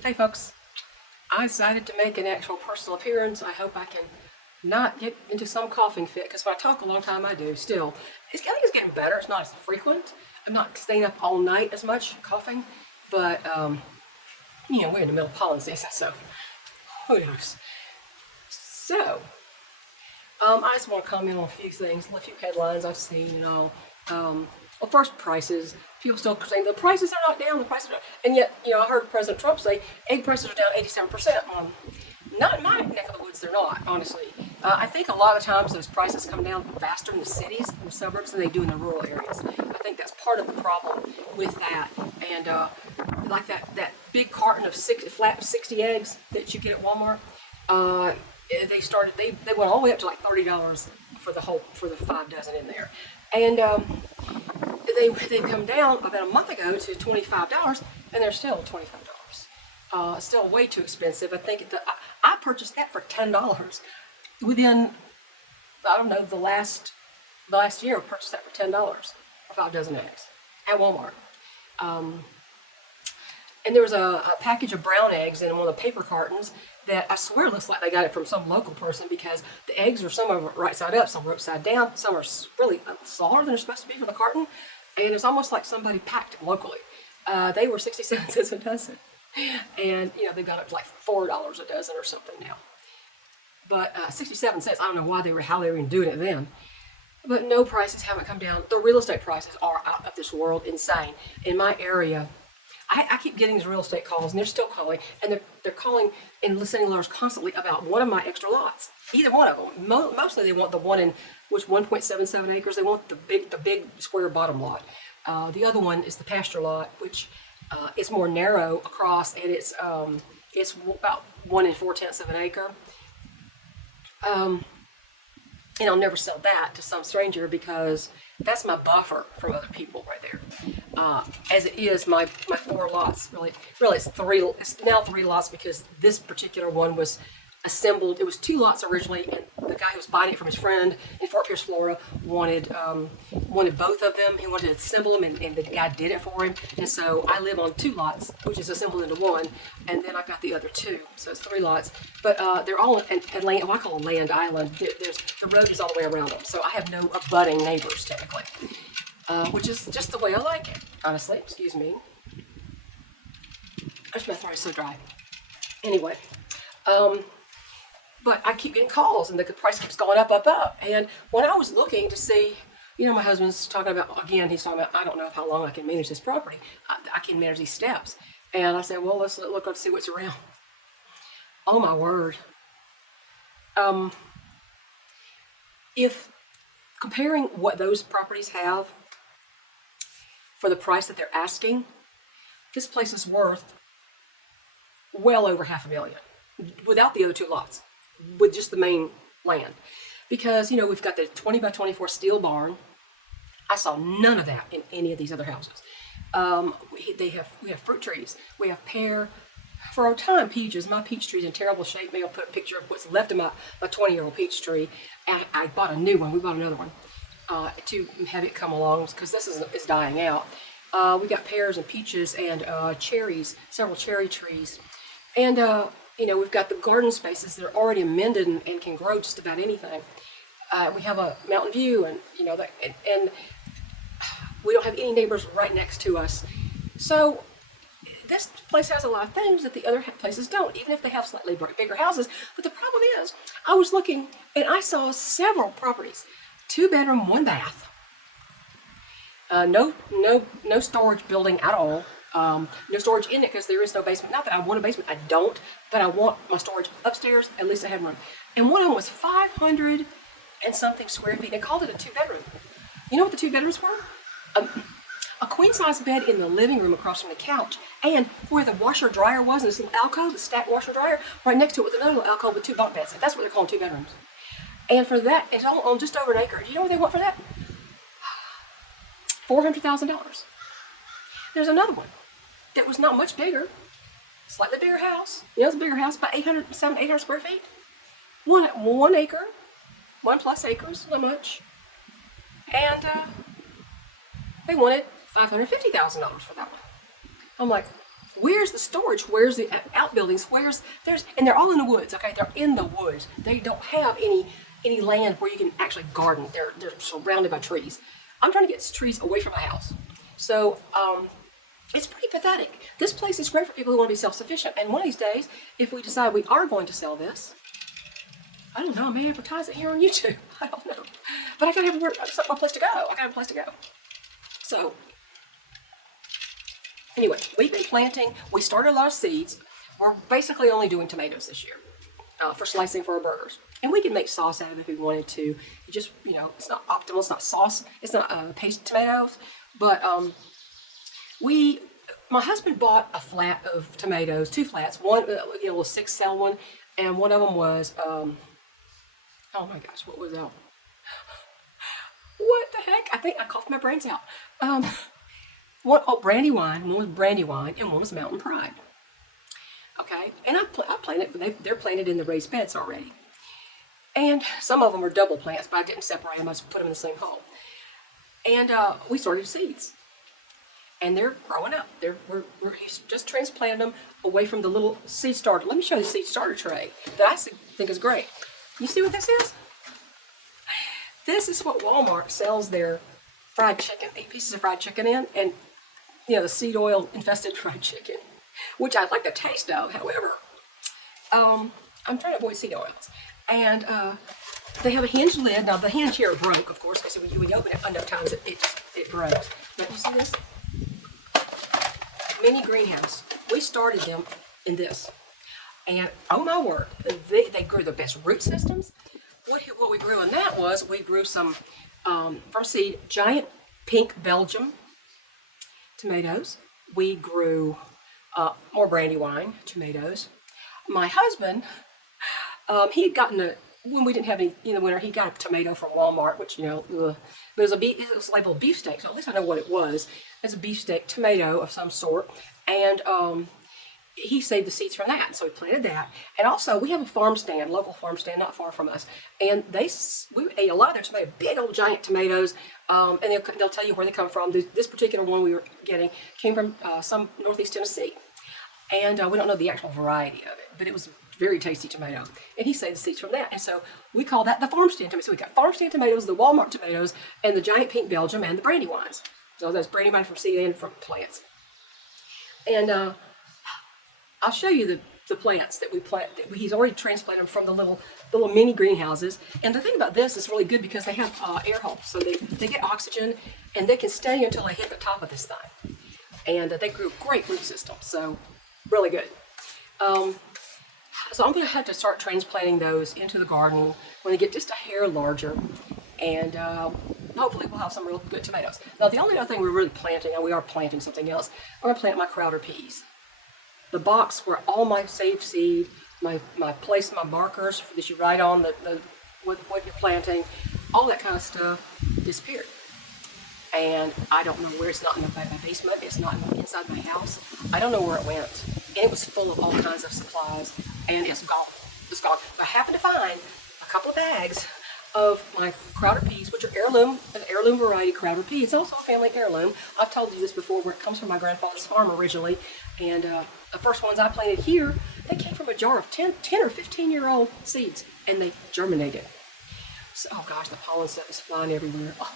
Hey folks, I decided to make an actual personal appearance. I hope I can not get into some coughing fit because when I talk a long time I do still. I think it's getting better. It's not as frequent. I'm not staying up all night as much coughing, but we're in the middle of pollen season, so who knows. So, I just want to comment on a few things, a few headlines I've seen, well, first, prices. People still saying the prices are not down, the prices are down. And yet, I heard President Trump say egg prices are down 87%. Not in my neck of the woods, they're not, honestly. I think a lot of times those prices come down faster in the cities and the suburbs than they do in the rural areas. I think that's part of the problem with that. And like that big carton of 60 eggs that you get at Walmart, they went all the way up to like $30 for the 5 dozen in there. And they come down about a month ago to $25, and they're still $25. Still way too expensive. I think I purchased that for $10 within, I don't know, the last year. I purchased that for $10 for 5 dozen eggs at Walmart. And there was a package of brown eggs in one of the paper cartons that I swear looks like they got it from some local person because the eggs are some of them right side up, some are upside down, some are really smaller than they're supposed to be for the carton, and it's almost like somebody packed it locally. They were 67 cents a dozen, and they've got up to like $4 a dozen or something now. But 67 cents, I don't know how they were even doing it then. But no, prices haven't come down. The real estate prices are out of this world, insane. In my area, I keep getting these real estate calls, and they're still calling, and they're calling and sending letters constantly about one of my extra lots. Either one of them. Mostly they want the one in which 1.77 acres. They want the big square bottom lot. The other one is the pasture lot, which is more narrow across, and it's about 1 4/10 of an acre. And I'll never sell that to some stranger because that's my buffer from other people right there. As it is, my 4 lots, really it's 3. It's now 3 lots because this particular one was assembled. It was 2 lots originally, and the guy who was buying it from his friend in Fort Pierce, Florida, wanted both of them. He wanted to assemble them, and the guy did it for him. And so I live on 2 lots, which is assembled into one, and then I got the other 2, so it's 3 lots. But they're all at land. Well, I call it land island. The road is all the way around them, so I have no abutting neighbors technically, which is just the way I like it, honestly. Excuse me. My throat is so dry. Anyway. But I keep getting calls, and the price keeps going up. And when I was looking to see, my husband's talking about, again, he's talking about, I don't know how long I can manage this property. I can manage these steps. And I said, well, let's look and see what's around. Oh, my word. If comparing what those properties have for the price that they're asking, this place is worth well over $500,000 without the other 2 lots, with just the main land. Because, we've got the 20 by 24 steel barn. I saw none of that in any of these other houses. We have fruit trees. We have pear. For a time, peaches. My peach tree's in terrible shape. Maybe I'll put a picture of what's left of my 20-year-old peach tree. And I bought a new one. We bought another one to have it come along because this is dying out. We got pears and peaches and cherries, several cherry trees. And we've got the garden spaces that are already amended and can grow just about anything. We have a mountain view, and and we don't have any neighbors right next to us. So this place has a lot of things that the other places don't, even if they have slightly bigger houses. But the problem is, I was looking and I saw several properties, 2 bedroom, 1 bath. No storage building at all. No storage in it because there is no basement. Not that I want a basement, I don't, but I want my storage upstairs, at least I have room. And one of them was 500 and something square feet. They called it a 2-bedroom. You know what the 2 bedrooms were? A queen-size bed in the living room across from the couch, and where the washer-dryer was, this little alcove, the stacked washer-dryer, right next to it with another little alcove with 2 bunk beds. That's what they're calling 2 bedrooms. And for that, it's all on just over an acre. Do you know what they want for that? $400,000. There's another one that was not much bigger, slightly bigger house. It's a bigger house, about 800 square feet. 1 acre, 1+ acres, not much. And they wanted $550,000 for that one. I'm like, Where's the storage? Where's the outbuildings? And they're all in the woods, okay? They're in the woods. They don't have any land where you can actually garden. They're surrounded by trees. I'm trying to get trees away from my house. So, it's pretty pathetic. This place is great for people who want to be self-sufficient. And one of these days, if we decide we are going to sell this, I don't know, I may advertise it here on YouTube. I don't know. But I gotta have a place to go. I gotta have a place to go. So, anyway, we've been planting. We started a lot of seeds. We're basically only doing tomatoes this year for slicing for our burgers. And we can make sauce out of it if we wanted to. It just, it's not optimal. It's not sauce. It's not paste tomatoes. But my husband bought a flat of tomatoes, 2 flats. One, a little 6-cell one, and one of them was, oh my gosh, what was that? What the heck? I think I coughed my brains out. Brandywine. One was Brandywine, and one was Mountain Pride. Okay, and I planted. They're planted in the raised beds already, and some of them are double plants, but I didn't separate them. I just put them in the same hole. And we started seeds, and they're growing up. We're just transplanted them away from the little seed starter. Let me show you the seed starter tray that I think is great. You see what this is? This is what Walmart sells their fried chicken, 8 pieces of fried chicken in, and the seed oil infested fried chicken, which I like the taste of. However, I'm trying to avoid seed oils, and they have a hinged lid. Now the hinge here broke, of course, because when you open it enough times, it breaks. But you see this mini greenhouse? We started them in this, and oh my word, they grew the best root systems. What we grew in that was we grew some from seed giant pink Belgium tomatoes. We grew more Brandywine tomatoes. My husband, he had gotten when we didn't have any in the winter, he got a tomato from Walmart, which but it was labeled beefsteak, so at least I know what it was. It's a beefsteak tomato of some sort, and he saved the seeds from that, so we planted that. And also, we have a farm stand, local farm stand, not far from us, and we ate a lot of their tomatoes, big old giant tomatoes, and they'll tell you where they come from. This particular one we were getting came from some northeast Tennessee, and we don't know the actual variety of it, but it was a very tasty tomato, and he saved the seeds from that, and so we call that the farm stand tomato. So we got farm stand tomatoes, the Walmart tomatoes, and the giant pink Belgium, and the Brandywines. So that's Brandywine from seed and from plants. And I'll show you the plants that we plant. He's already transplanted them from the little mini greenhouses. And the thing about this is really good because they have air holes, so they get oxygen, and they can stay until they hit the top of this thing. And they grew great root systems, so really good. So I'm going to have to start transplanting those into the garden when they get just a hair larger, and hopefully we'll have some real good tomatoes. Now the only other thing we're really planting, and we are planting something else, I'm going to plant my Crowder peas. The box where all my saved seed, my place, my markers that you write on what you're planting, all that kind of stuff disappeared. And I don't know where. It's not in my basement. It's not inside my house. I don't know where it went. And it was full of all kinds of supplies, and it's gone. It's gone. I happened to find a couple of bags of my Crowder peas, which are an heirloom variety Crowder peas. It's also a family heirloom. I've told you this before, where it comes from my grandfather's farm originally. And the first ones I planted here, they came from a jar of 10 or 15-year-old seeds, and they germinated. So, oh gosh, the pollen stuff is flying everywhere. Oh.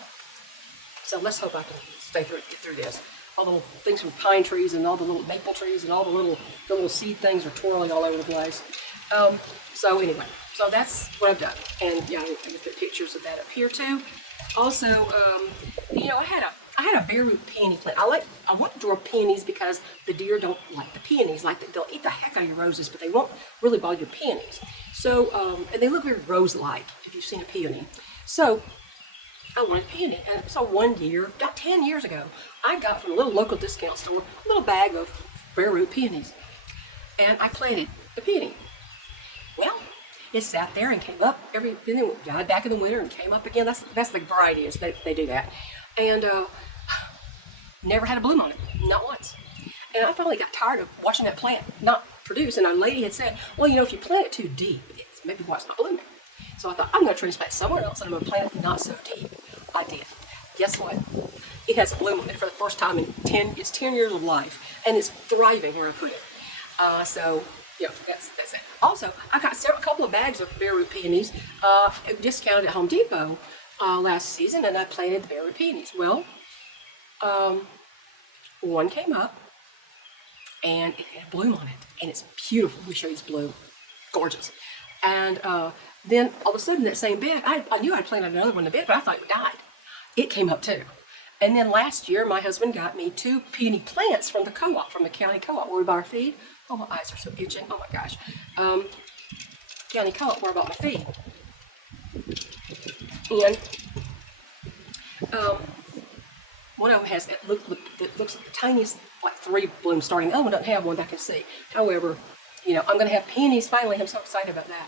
So let's hope I can get through this. All the little things from pine trees and all the little maple trees and all the little seed things are twirling all over the place. So anyway, so that's what I've done. And yeah, I can put pictures of that up here too. Also, I had a bare root peony plant. I want to grow peonies because the deer don't like the peonies. They'll eat the heck out of your roses, but they won't really bother your peonies. So, and they look very rose-like if you've seen a peony. So I wanted a peony. And so one year, about 10 years ago, I got from a little local discount store a little bag of bare root peonies. And I planted a peony. Well, it sat there and came up then it died back in the winter and came up again. That's the variety is they do that. And never had a bloom on it, not once. And I finally got tired of watching that plant not produce. And a lady had said, well, if you plant it too deep, it's maybe why it's not blooming. So I thought, I'm going to transplant somewhere else and I'm going to plant it not so deep. I did. Guess what? it has bloom on it for the first time in 10 years of life, and it's thriving where I put it. So yeah, that's it. Also, I got a couple of bags of bare root peonies discounted at Home Depot last season, and I planted the bare root peonies. Well, one came up, and it had bloom on it, and it's beautiful. Let me show you this bloom, gorgeous. And then all of a sudden, that same bed, I knew I'd planted another one in the bed, but I thought it died. It came up too. And then last year, my husband got me 2 peony plants from the co-op, from the county co-op where we buy our feed. Oh, my eyes are so itching. Oh my gosh. County co-op where I bought my feed. And one of them has, it looks like the tiniest, like 3 blooms starting. The other one doesn't have one that I can see. However, you know, I'm going to have peonies finally. I'm so excited about that.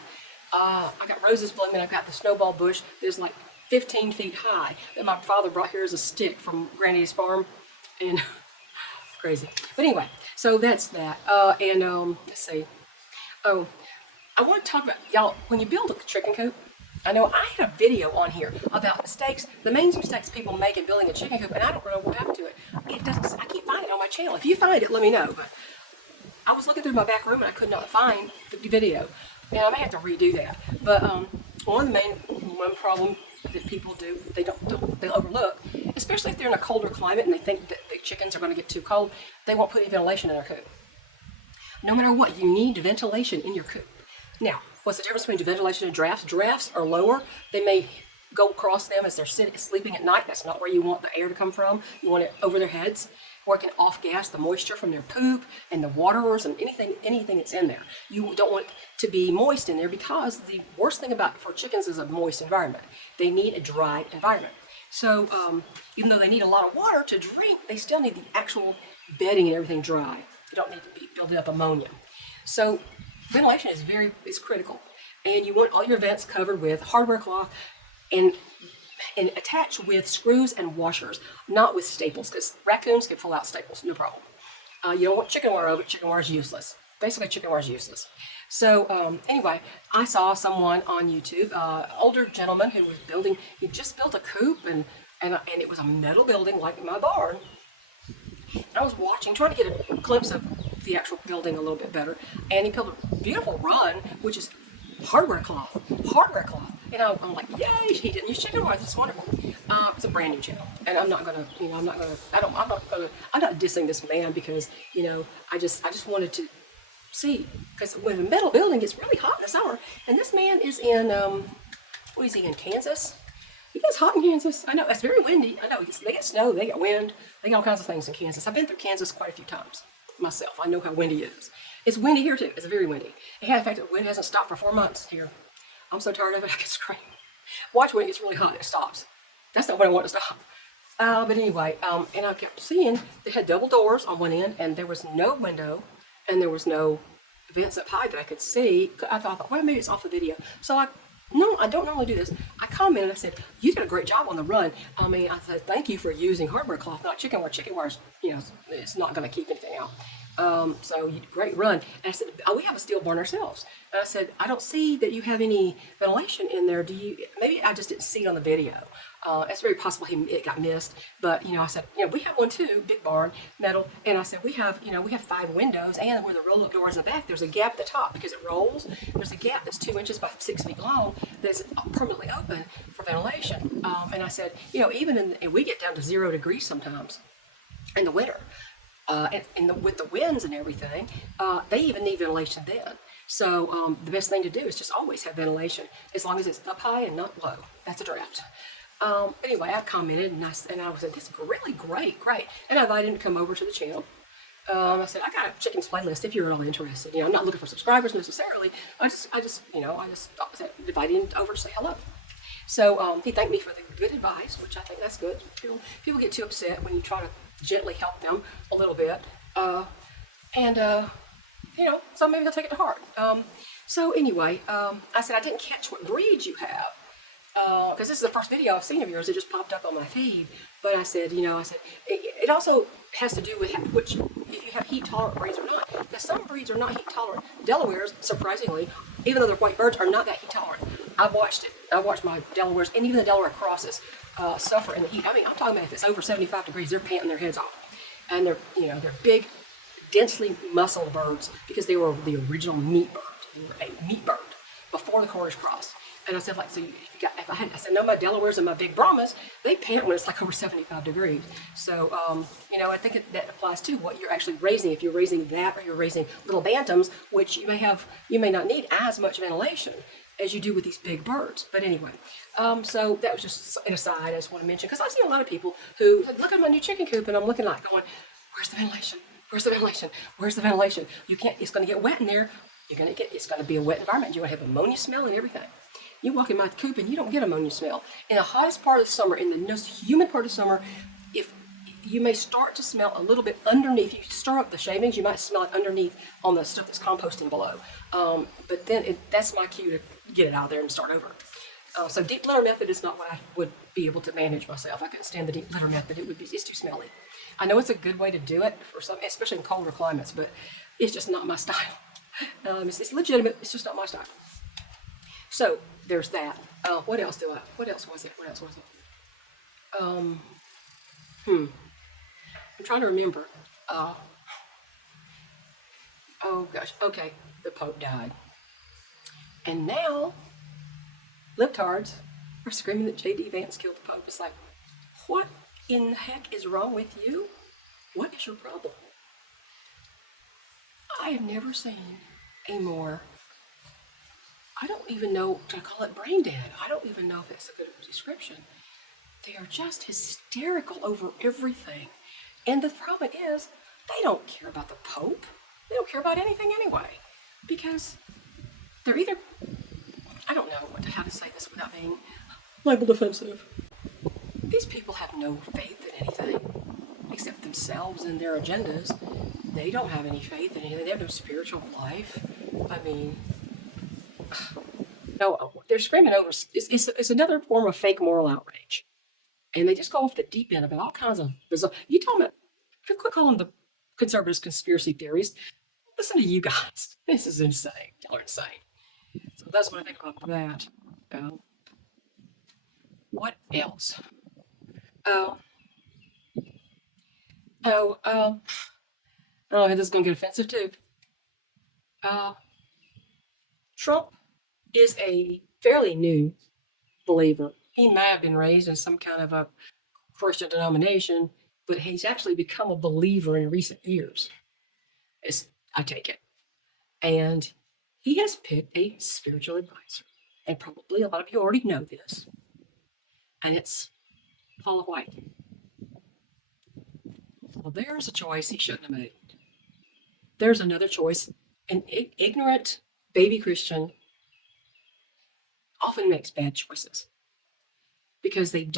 I got roses blooming. I've got the snowball bush. There's like 15 feet high that my father brought here as a stick from Granny's farm. And crazy. But anyway, so that's that. Let's see. Oh, I want to talk about, y'all, when you build a chicken coop, I know I had a video on here about mistakes, the main mistakes people make in building a chicken coop, and I don't know what happened to it. It doesn't, I can't find it on my channel. If you find it, let me know. But I was looking through my back room and I could not find the video. And I may have to redo that. But one problem that people do, they overlook, especially if they're in a colder climate and they think that the chickens are going to get too cold, they won't put any ventilation in their coop. No matter what, you need ventilation in your coop. Now, what's the difference between ventilation and drafts? Drafts are lower. They may go across them as they're sleeping at night. That's not where you want the air to come from. You want it over their heads, where it can off-gas the moisture from their poop and the waterers and anything that's in there. You don't want it to be moist in there, because the worst thing for chickens is a moist environment. They need a dry environment. So even though they need a lot of water to drink, they still need the actual bedding and everything dry. You don't need to be building up ammonia. So ventilation is critical. And you want all your vents covered with hardware cloth and attached with screws and washers, not with staples, because raccoons can pull out staples, no problem. You don't want chicken wire over it. Chicken wire is useless. Basically, chicken wire is useless. So anyway, I saw someone on YouTube, older gentleman who was building, he just built a coop, and it was a metal building like my barn. I was watching, trying to get a glimpse of the actual building a little bit better, and he built a beautiful run, which is hardware cloth. And I'm like, yay, he didn't use chicken wire. This is wonderful. It's a brand new channel, and I'm not dissing this man, because, you know, I just wanted to see, because when a metal building gets really hot in the summer, and this man is in, what is he, in Kansas? It gets hot in Kansas. I know, it's very windy. I know, they get snow, they get wind, they get all kinds of things in Kansas. I've been through Kansas quite a few times myself. I know how windy it is. It's windy here too. It's very windy. In fact, the wind hasn't stopped for 4 months here. I'm so tired of it, I can scream. Watch when it gets really hot, it stops. That's not what I want to stop. But anyway, and I kept seeing they had double doors on one end, and there was no window, and there was no vents up high that I could see. I thought, well, maybe it's off the video. So I don't normally do this. I commented, I said, you did a great job on the run. I mean, I said, thank you for using hardware cloth, not chicken wire. Chicken wire, you know, it's not going to keep anything out. So great run. And I said, we have a steel barn ourselves. And I said, I don't see that you have any ventilation in there. Do you? Maybe I just didn't see it on the video. It's very possible it got missed. But, you know, I said, you know, we have one too, big barn, metal. And I said, we have 5 windows, and where the roll-up doors in the back, there's a gap at the top because it rolls. There's a gap that's 2 inches by 6 feet long that's permanently open for ventilation. And I said, you know, and we get down to 0 degrees sometimes in the winter. With the winds and everything, they even need ventilation then. So the best thing to do is just always have ventilation, as long as it's up high and not low. That's a draft. Anyway, I commented, and I said, this is really great. And I invited him to come over to the channel. I said, I got a chickens playlist if you're at all interested. You know, I'm not looking for subscribers necessarily. I just invited him over to say hello. So he thanked me for the good advice, which I think that's good. People get too upset when you try to gently help them a little bit. You know, so maybe he'll take it to heart. So anyway, I said, I didn't catch what breed you have, because this is the first video I've seen of yours. It just popped up on my feed. But I said, you know, it also has to do with if you have heat tolerant breeds or not. Because some breeds are not heat tolerant. Delawares, surprisingly, even though they're white birds, are not that heat tolerant. I've watched it. I watched my Delawares, and even the Delaware crosses. suffer in the heat. I mean, I'm talking about if it's over 75 degrees, they're panting their heads off, and they're big, densely muscled birds because they were the original meat bird. They were a meat bird before the Cornish cross. And I said, like, so I said, no, my Delawares and my big Brahmas, they pant when it's like over 75 degrees. So, I think that applies to what you're actually raising. If you're raising that, or you're raising little bantams, which you may not need as much ventilation as you do with these big birds. But anyway, so that was just an aside I just want to mention, because I've seen a lot of people who look at my new chicken coop, and I'm looking like going, where's the ventilation? Where's the ventilation? Where's the ventilation? You can't, it's going to get wet in there. It's going to be a wet environment. You're going to have ammonia smell and everything. You walk in my coop and you don't get ammonia smell. In the hottest part of the summer, in the most humid part of summer, if you may start to smell a little bit underneath. If you stir up the shavings, you might smell it underneath on the stuff that's composting below. But then that's my cue to get it out of there and start over. So deep litter method is not what I would be able to manage myself. I couldn't stand the deep litter method. It's too smelly. I know it's a good way to do it for some, especially in colder climates, but it's just not my style. It's legitimate. It's just not my style. So there's that. What else was it? I'm trying to remember. Oh gosh. Okay. The Pope died. And now, libtards are screaming that J.D. Vance killed the Pope. It's like, what in the heck is wrong with you? What is your problem? I have never seen a more, I don't even know, to call it brain dead. I don't even know if that's a good description. They are just hysterical over everything. And the problem is, they don't care about the Pope. They don't care about anything anyway. Because they're either, I don't know how to say this without being labeled offensive. These people have no faith in anything except themselves and their agendas. They don't have any faith in anything. They have no spiritual life. I mean, no, they're screaming over. It's another form of fake moral outrage. And they just go off the deep end about all kinds of bizarre. You talking about, quit calling the conservatives conspiracy theories. Listen to you guys. This is insane. Y'all are insane. So that's what I think about that. What else? Oh, I don't know if this is going to get offensive too. Uh, Trump is a fairly new believer. He may have been raised in some kind of a Christian denomination, but he's actually become a believer in recent years, as I take it. And he has picked a spiritual advisor. And probably a lot of you already know this. And it's Paula White. Well, there's a choice he shouldn't have made. There's another choice. An ignorant baby Christian often makes bad choices because they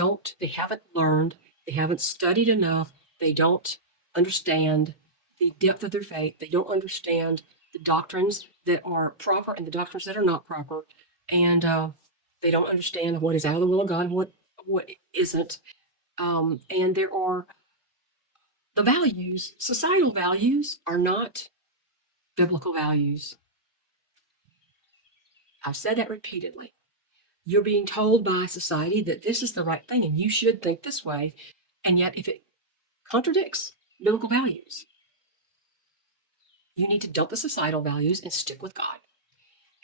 haven't learned, they haven't studied enough, they don't understand the depth of their faith, they don't understand the doctrines that are proper and the doctrines that are not proper, and they don't understand what is out of the will of God and what isn't. And there are the values, societal values are not biblical values. I've said that repeatedly. You're being told by society that this is the right thing and you should think this way. And yet, if it contradicts biblical values, you need to dump the societal values and stick with God.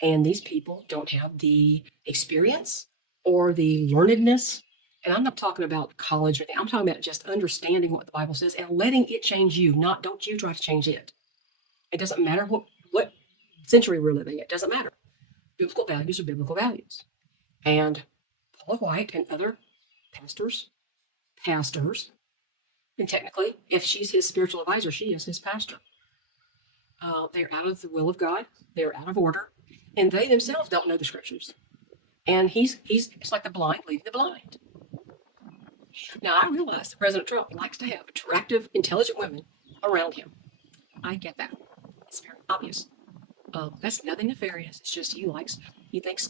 And these people don't have the experience or the learnedness. And I'm not talking about college or anything. I'm talking about just understanding what the Bible says and letting it change you, not don't you try to change it. It doesn't matter what century we're living in. It doesn't matter. Biblical values are biblical values. And Paula White and other pastors, and technically, if she's his spiritual advisor, she is his pastor. They're out of the will of God. They're out of order. And they themselves don't know the scriptures. And it's like the blind leading the blind. Now, I realize that President Trump likes to have attractive, intelligent women around him. I get that. It's very obvious. That's nothing nefarious. It's just he thinks,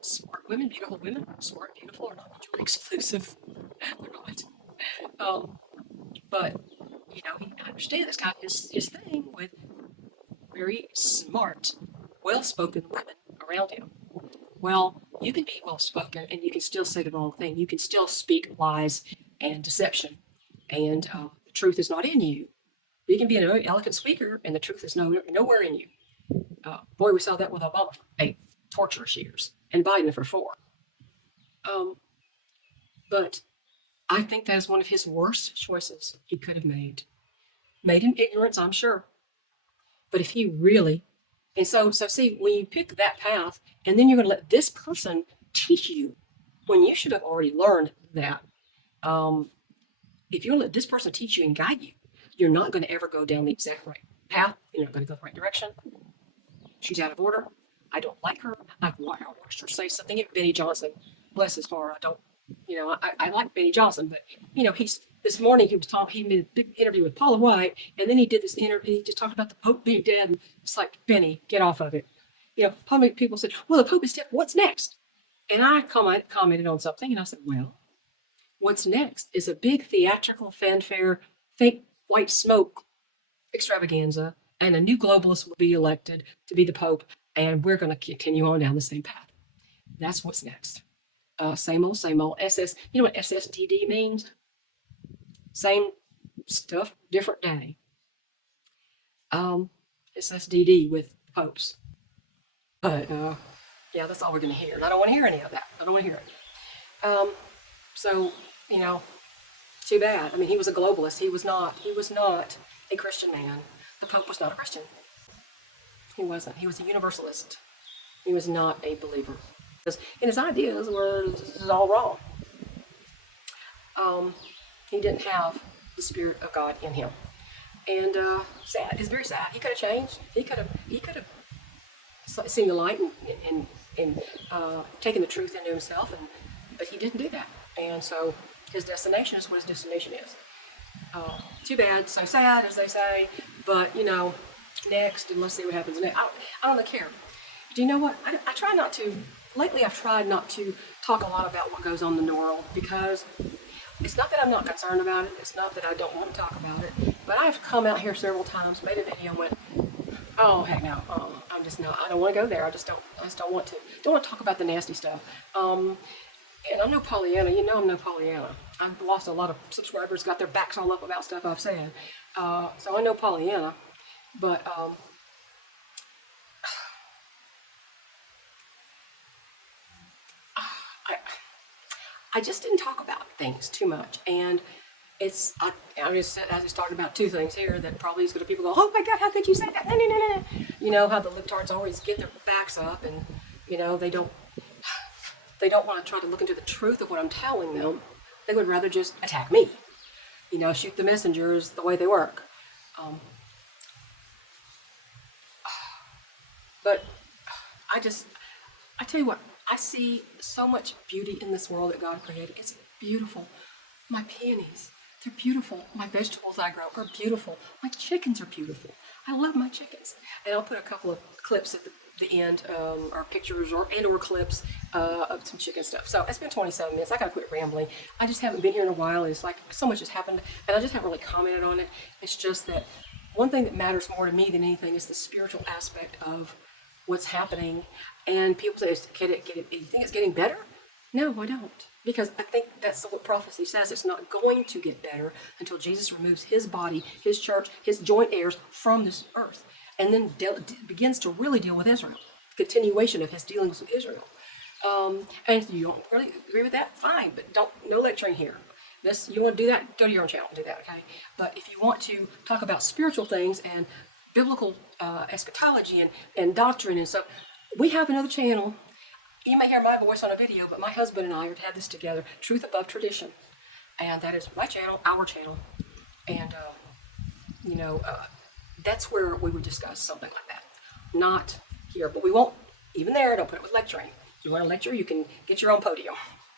smart women, beautiful women, smart, beautiful are not mutually exclusive. They're not. But, I understand this guy, his thing with very smart, well-spoken women around him. Well, You can be well spoken and you can still say the wrong thing. You can still speak lies and deception, and the truth is not in you. You can be an eloquent speaker and the truth is nowhere in you. Boy, we saw that with Obama for 8 torturous years and Biden for 4. Um, but I think that is one of his worst choices he could have made. Made in ignorance, I'm sure. But if he really, and so see, when you pick that path, and then you're going to let this person teach you, when you should have already learned that. If you let this person teach you and guide you, you're not going to ever go down the exact right path. You're not going to go the right direction. She's out of order. I don't like her. I watched her say something. Even Benny Johnson, bless his heart, I don't, I like Benny Johnson, but this morning he made a big interview with Paula White, and then he did this interview. He just talked about the Pope being dead. And it's like, Benny, get off of it. Probably people said, well, the Pope is dead. What's next? And I commented on something, and I said, well, what's next is a big theatrical fanfare, fake white smoke extravaganza, and a new globalist will be elected to be the Pope, and we're going to continue on down the same path. That's what's next. Same old, same old. You know what SSDD means? Same stuff, different day. SSDD with popes. But yeah, that's all we're going to hear. And I don't want to hear any of that. I don't want to hear it. So, too bad. I mean, he was a globalist. He was not a Christian man. The Pope was not a Christian. He wasn't. He was a universalist. He was not a believer. And his ideas were all wrong. He didn't have the Spirit of God in him. And sad. It's very sad. He could have changed. He could have seen the light and taken the truth into himself, but he didn't do that. And so his destination is what his destination is. Too bad, so sad, as they say. But next, and let's see what happens next. I don't really care. Do you know what? I try not to. Lately, I've tried not to talk a lot about what goes on in the world, because it's not that I'm not concerned about it. It's not that I don't want to talk about it. But I've come out here several times, made a video, and went, oh heck no, I'm just not. I don't want to go there. I just don't want to. Don't want to talk about the nasty stuff. And I'm no Pollyanna. I'm no Pollyanna. I've lost a lot of subscribers, got their backs all up about stuff I've said. So I know Pollyanna, but I just didn't talk about things too much. And I just talked about 2 things here that probably is going to people go, oh my God, how could you say that? No. You know how the libtards always get their backs up, and they don't want to try to look into the truth of what I'm telling them. They would rather just attack me. Shoot the messengers the way they work. But I tell you what, I see so much beauty in this world that God created. It's beautiful. My peonies, they're beautiful. My vegetables I grow are beautiful. My chickens are beautiful. I love my chickens. And I'll put a couple of clips at the end, or pictures or clips of some chicken stuff. So it's been 27 minutes. I gotta quit rambling. I just haven't been here in a while. It's like so much has happened, and I just haven't really commented on it. It's just that one thing that matters more to me than anything is the spiritual aspect of what's happening. And people say, do you think it's getting better? No, I don't. Because I think that's what prophecy says. It's not going to get better until Jesus removes his body, his church, his joint heirs from this earth, and then begins to really deal with Israel. Continuation of his dealings with Israel. And if you don't really agree with that, fine, but no lecturing here. You want to do that, go to your own channel and do that, okay? But if you want to talk about spiritual things and biblical eschatology and doctrine and so, we have another channel. You may hear my voice on a video, but my husband and I have had this together, Truth Above Tradition. And that is my channel, our channel. And, that's where we would discuss something like that. Not here, but we won't, even there, don't put it with lecturing. If you want to lecture, you can get your own podium.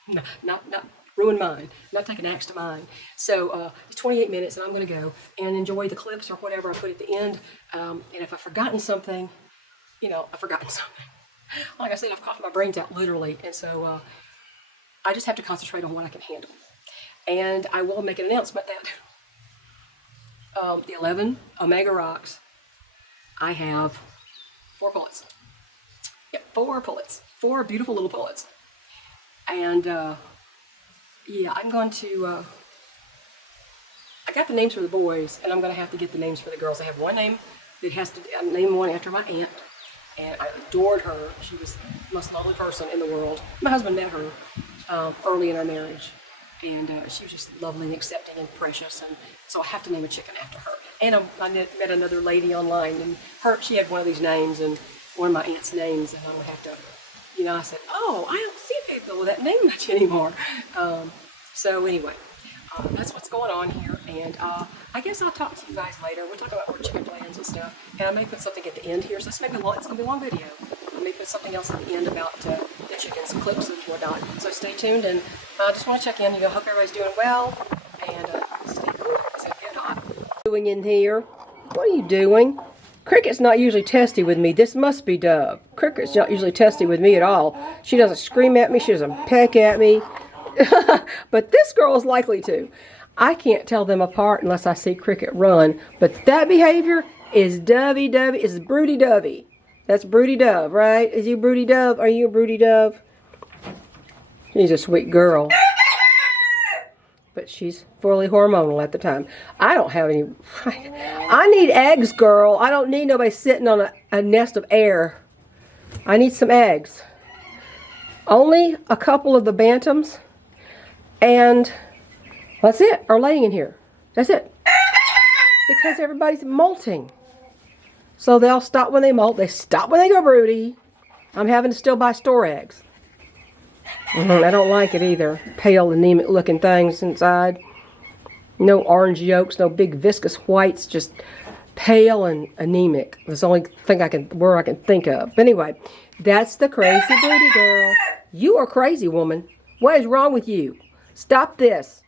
No, not ruin mine, not take an axe to mine. So it's 28 minutes, and I'm going to go and enjoy the clips or whatever I put at the end. And if I've forgotten something, I've forgotten something. Like I said, I've coughed my brains out literally, and so I just have to concentrate on what I can handle. And I will make an announcement that the 11 Omega Rocks, I have 4 pullets. Yep, 4 pullets. 4 beautiful little pullets. And yeah, I'm going to, I got the names for the boys, and I'm going to have to get the names for the girls. I have one name that has to, I named one after my aunt, and I adored her. She was the most lovely person in the world. My husband met her early in our marriage, and she was just lovely and accepting and precious, and so I have to name a chicken after her. And I met another lady online, and she had one of these names, and one of my aunt's names, and I would have to, you know, I said, oh, I don't see people with that name much anymore. So anyway, that's what's going on here, and I guess I'll talk to you guys later. We'll talk about more chicken plans and stuff, and I may put something at the end here, so it's going to be a long video. I may put something else at the end about the chickens, clips and whatnot, so stay tuned, and I just want to check in. You know, hope everybody's doing well, and stay cool, because it's getting hot. Doing in here? What are you doing? Cricket's not usually testy with me. This must be Dove. Cricket's not usually testy with me at all. She doesn't scream at me. She doesn't peck at me. But this girl is likely to. I can't tell them apart unless I see Cricket run. But that behavior is Dovey. It's Broody Dovey. That's Broody Dove, right? Is you Broody Dove? Are you a Broody Dove? She's a sweet girl. But she's fully hormonal at the time. I don't have any. I need eggs, girl. I don't need nobody sitting on a nest of air. I need some eggs. Only a couple of the bantams. And that's it. Are laying in here. That's it. Because everybody's molting. So they'll stop when they molt. They stop when they go broody. I'm having to still buy store eggs. I don't like it either. Pale, anemic looking things inside. No orange yolks, no big viscous whites, just pale and anemic. That's the only thing word I can think of. But anyway, that's the crazy broody girl. You are crazy, woman. What is wrong with you? Stop this.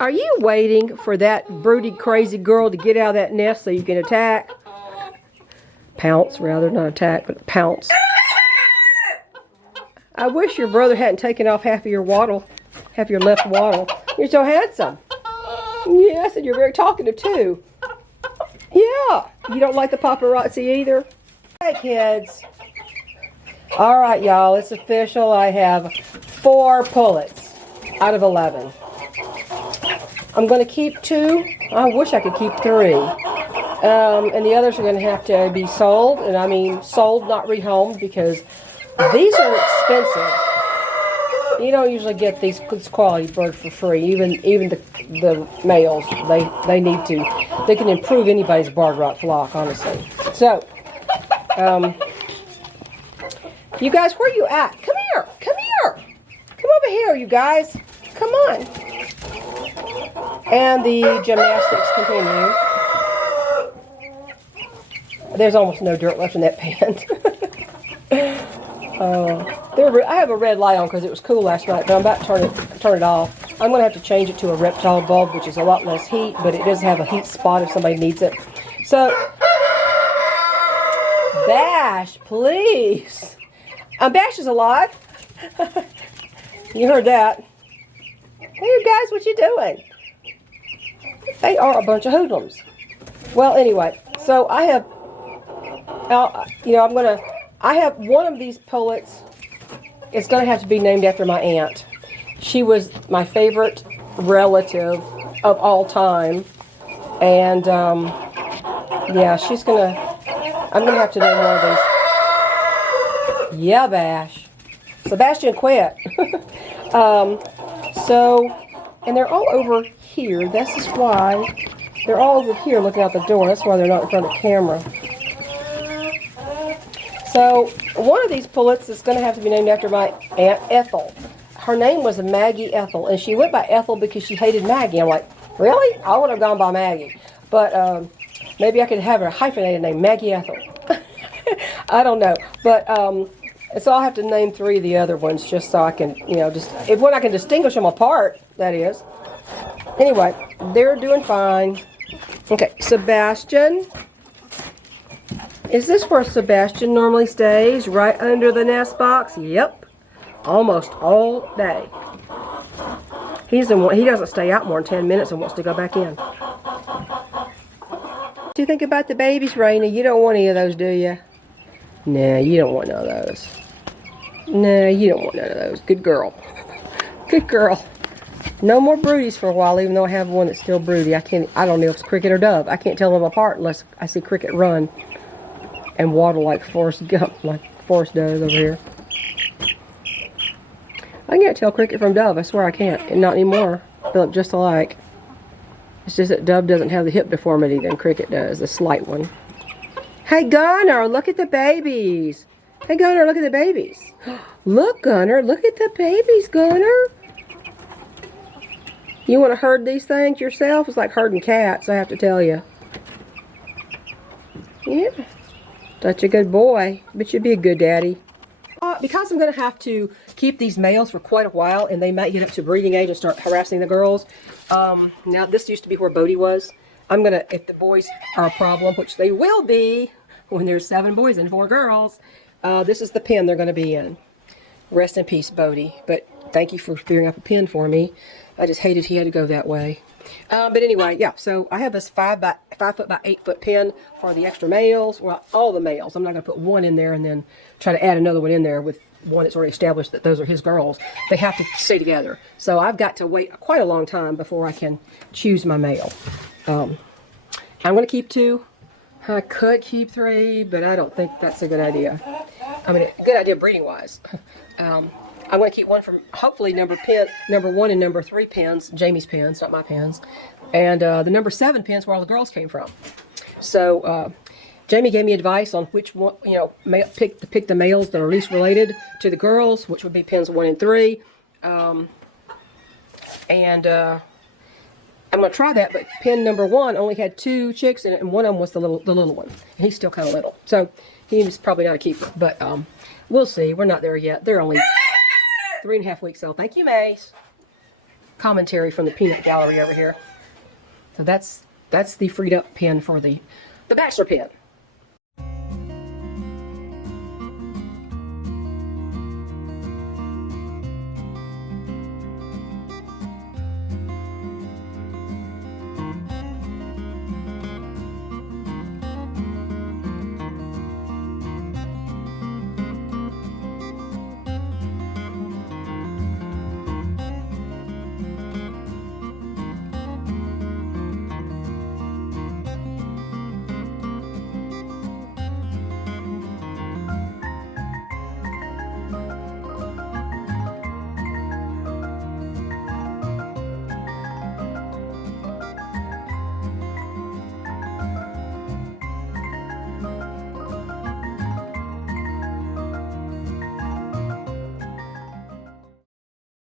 Are you waiting for that broody crazy girl to get out of that nest so you can attack? Pounce, rather, not attack, but pounce. I wish your brother hadn't taken off half of your left wattle. You're so handsome. Yes, and you're very talkative too. Yeah. You don't like the paparazzi either? Hey, kids. All right, y'all. It's official. I have 4 pullets out of 11. I'm going to keep 2. I wish I could keep 3. And the others are going to have to be sold. And I mean sold, not rehomed, because these are expensive. You don't usually get these quality birds for free. Even the males, they need to. They can improve anybody's barred rot flock, honestly. So, you guys, where are you at? Come here. Come here. Come over here, you guys. Come on. And the gymnastics continue. There's almost no dirt left in that pan. I have a red light on because it was cool last night, but I'm about to turn it off. I'm going to have to change it to a reptile bulb, which is a lot less heat, but it does have a heat spot if somebody needs it. So, Bash, please. Bash is alive. You heard that. Hey, you guys, what you doing? They are a bunch of hoodlums. Well, anyway, so I have, I have one of these pullets. It's going to have to be named after my aunt. She was my favorite relative of all time. And, yeah, I'm going to have to name one of these. Yeah, Bash. Sebastian quit. And they're all over here. This is why they're all over here looking out the door. That's why they're not in front of the camera. So, one of these pullets is going to have to be named after my Aunt Ethel. Her name was Maggie Ethel, and she went by Ethel because she hated Maggie. I'm like, really? I would have gone by Maggie. But maybe I could have a hyphenated name, Maggie Ethel. I don't know. But, so I'll have to name 3 of the other ones just so I can, when I can distinguish them apart, that is. Anyway, they're doing fine. Okay, Sebastian. Is this where Sebastian normally stays? Right under the nest box? Yep. Almost all day. He doesn't stay out more than 10 minutes and wants to go back in. What do you think about the babies, Raina? You don't want any of those, do you? Nah, you don't want none of those. Nah, you don't want none of those. Good girl. Good girl. No more broodies for a while, even though I have one that's still broody. I don't know if it's Cricket or Dove. I can't tell them apart unless I see Cricket run and waddle like Forrest Gump, like Forrest does over here. I can't tell Cricket from Dove. I swear I can't. And not anymore. They look just alike. It's just that Dove doesn't have the hip deformity than Cricket does, a slight one. Hey, Gunner, look at the babies. Hey, Gunner, look at the babies. Look, Gunner, look at the babies, Gunner. You want to herd these things yourself? It's like herding cats, I have to tell you. Yeah. Such a good boy. But you'd be a good daddy. Because I'm going to have to keep these males for quite a while, and they might get up to breeding age and start harassing the girls. Now, this used to be where Bodie was. I'm going to, if the boys are a problem, which they will be when there's 7 boys and 4 girls, this is the pen they're going to be in. Rest in peace, Bodie. But thank you for figuring out a pen for me. I just hated he had to go that way. But anyway, yeah, so I have this 5 foot by 8 foot pen for the extra males. Well, all the males. I'm not going to put one in there and then try to add another one in there with one that's already established that those are his girls. They have to stay together. So I've got to wait quite a long time before I can choose my male. I'm going to keep 2. I could keep 3, but I don't think that's a good idea. I mean, a good idea breeding-wise. I'm going to keep one from, hopefully, number 1 and number 3 pens, Jamie's pens, not my pens, and the number 7 pens where all the girls came from. So, Jamie gave me advice on which one, pick the males that are least related to the girls, which would be pens 1 and 3. I'm going to try that, but pen number 1 only had 2 chicks in it, and one of them was the little one. And he's still kind of little. So, he's probably not a keeper, but we'll see. We're not there yet. They're only 3.5 weeks old. Thank you, Mace. Commentary from the peanut gallery over here. So that's the freed up pen for the bachelor pen.